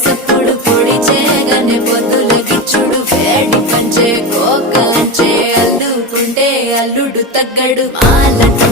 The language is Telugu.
పసప్పుడు పొడి చేయగానే పొద్దులకిచ్చుడు వేడి పంచే కోకలంచే అల్లుకుంటే అల్లుడు తగ్గడు మాలటు